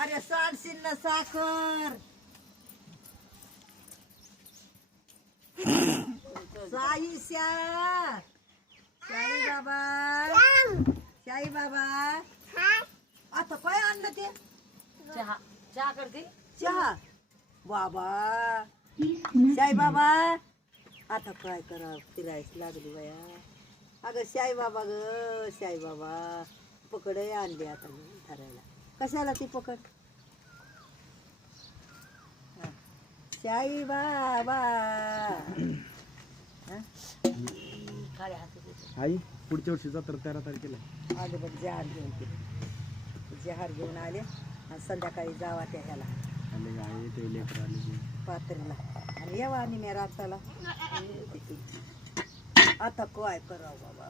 अरे सांडशील ना साखर. साईशा साई बाबा साई बाबा आता काय आणलं ते चहा चहा करते. चहा बाबा साई बाबा आता काय करा फिरायच लागली बाया. अगं साई बाबा ग साई बाबा पकड आणली आता धरायला. कशाला ती पकड साई बाबा खाली हात देते. आई पुढच्या वर्षी जत्रा 13 तारखेला आले बघ जहार घेऊन ते जहार घेऊन आले आणि संध्याकाळी जावा त्या ह्याला आले गाय ते लेकर आले की. पात्रीला आणि येवा आणि मी राताला आता काय करावं बाबा.